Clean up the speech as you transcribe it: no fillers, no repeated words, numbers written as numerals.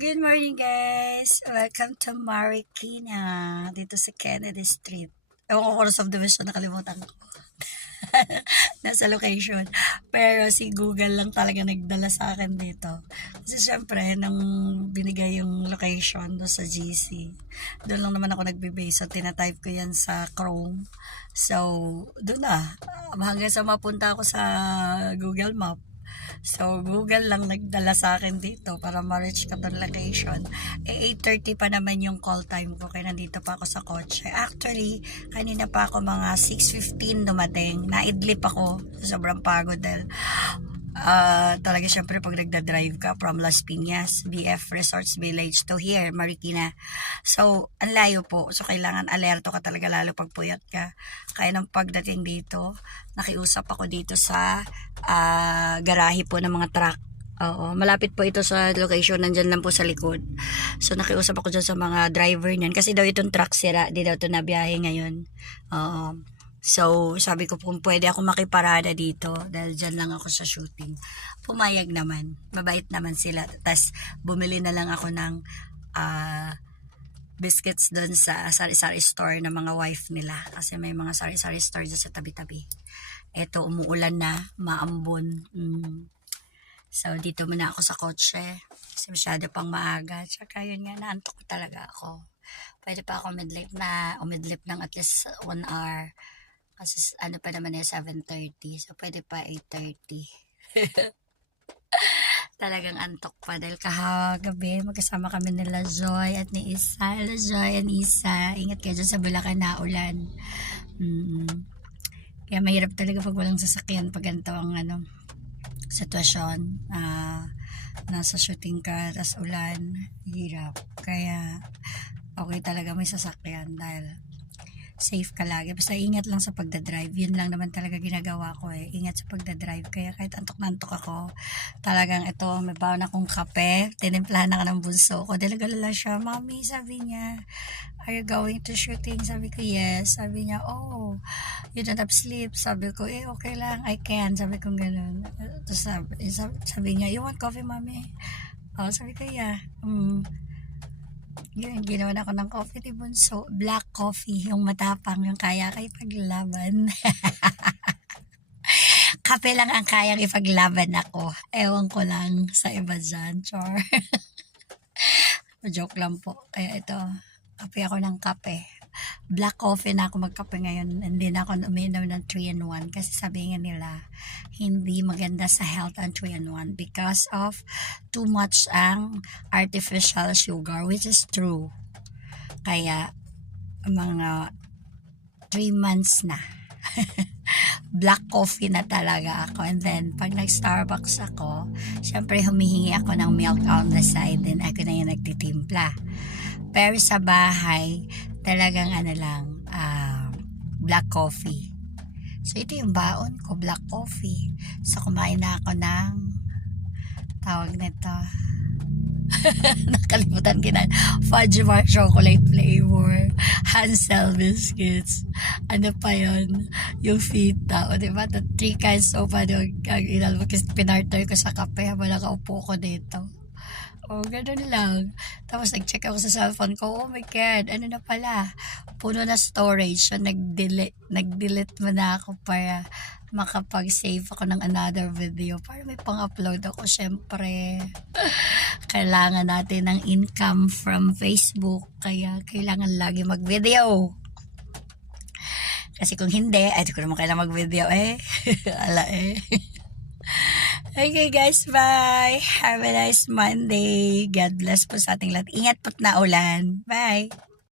Good morning, guys! Welcome to Marikina, dito sa Kennedy Street. Ewan ko kung subdivision, nakalimutan ko. Nasa location. Pero si Google lang talaga nagdala sa akin dito. Kasi syempre, nang binigay yung location doon sa GC, doon lang naman ako nagbe-base. So, tinatype ko yan sa Chrome. So, doon na. Hanggang sa mapunta ako sa Google Map. So, Google lang nagdala sa akin dito para ma-reach ka doon location. 8:30 pa naman yung call time ko kaya nandito pa ako sa kotse. Actually, kanina pa ako mga 6:15 dumating. Naidlip ako. Sobrang pagod dahil talaga syempre pag nagda-drive ka from Las Piñas, BF Resorts Village to here, Marikina. So, ang layo po. So, kailangan alerto ka talaga lalo pag puyat ka. Kaya nang pagdating dito, nakiusap ako dito sa garahe po ng mga truck. Oo, malapit po ito sa location, nandyan lang po sa likod. So, nakiusap ako dyan sa mga driver niyan. Kasi daw itong truck sira, di daw ito nabiyahe ngayon. Oo. So, sabi ko kung pwede ako makiparada dito dahil dyan lang ako sa shooting. Pumayag naman. Mabait naman sila. Tapos, bumili na lang ako ng biscuits doon sa sari-sari store ng mga wife nila. Kasi may mga sari-sari store dyan sa tabi-tabi. Eto, umuulan na. Maambon. So, dito muna ako sa kotse. Kasi masyado pang maaga. Tsaka yun nga, naantok talaga ako. Pwede pa ako umidlip ng at least 1 hour. Kasi ano pa naman 7:30. So, pwede pa 8:30. Talagang antok pa dahil kahagabi magkasama kami nila Joy at ni Isa. Hello Joy and Isa. Ingat kayo dyan sa Bulacan na ulan. Kaya mahirap talaga pag walang sasakyan pag ganito ang sitwasyon. Nasa shooting ka, tas ulan. Hirap. Kaya okay talaga may sasakyan dahil safe ka lagi. Basta ingat lang sa pagdadrive. Yun lang naman talaga ginagawa ko eh. Ingat sa pagdadrive. Kaya kahit antok na antok ako, talagang ito, may baon akong kape. Tinimplahan ako ng bunso ko. Dalagalala siya, Mommy, sabi niya, are you going to shooting? Sabi ko, yes. Sabi niya, oh, you don't have sleep. Sabi ko, okay lang, I can. Sabi ko ganun. Tapos sabi niya, you want coffee, Mommy? Oh, sabi ko, yeah. Yun, ginawa na ako ng coffee ni Bunso. Black coffee, yung matapang, yung kaya kay paglaban. Kape lang ang kayang ipaglaban ako. Ewan ko lang sa iba dyan, char. Joke lang po. Kaya ito, kape ako ng kape. Black coffee na ako magkape ngayon. Hindi na ako uminom ng 3-in-1 kasi sabi nga nila hindi maganda sa health ang 3-in-1 because of too much ang artificial sugar, which is true. Kaya mga 3 months na black coffee na talaga ako. And then pag nag-Starbucks ako, syempre humihingi ako ng milk on the side, then ako na yung nagtitimpla. Pero sa bahay, talagang black coffee. So, ito yung baon ko, black coffee. So, kumain na ako ng tawag nito. Nakalimutan ko na. Fudge bar chocolate flavor. Hansel biscuits. Ano pa yun? Yung fita. O, diba? The 3 kinds of pinartner ko sa kape habang nakaupo ko dito. Oh, ganun lang. Tapos nag-check ako sa cellphone ko. Oh my God, ano na pala? Puno na storage. So, nag-delete mo na ako para makapag-save ako ng another video. Para may pang-upload ako. Syempre, kailangan natin ng income from Facebook. Kaya kailangan lagi mag-video. Kasi kung hindi, di ko naman kailangan mag-video eh. Ala eh. Okay guys, bye! Have a nice Monday. God bless po sa ating lahat. Ingat po't na ulan. Bye!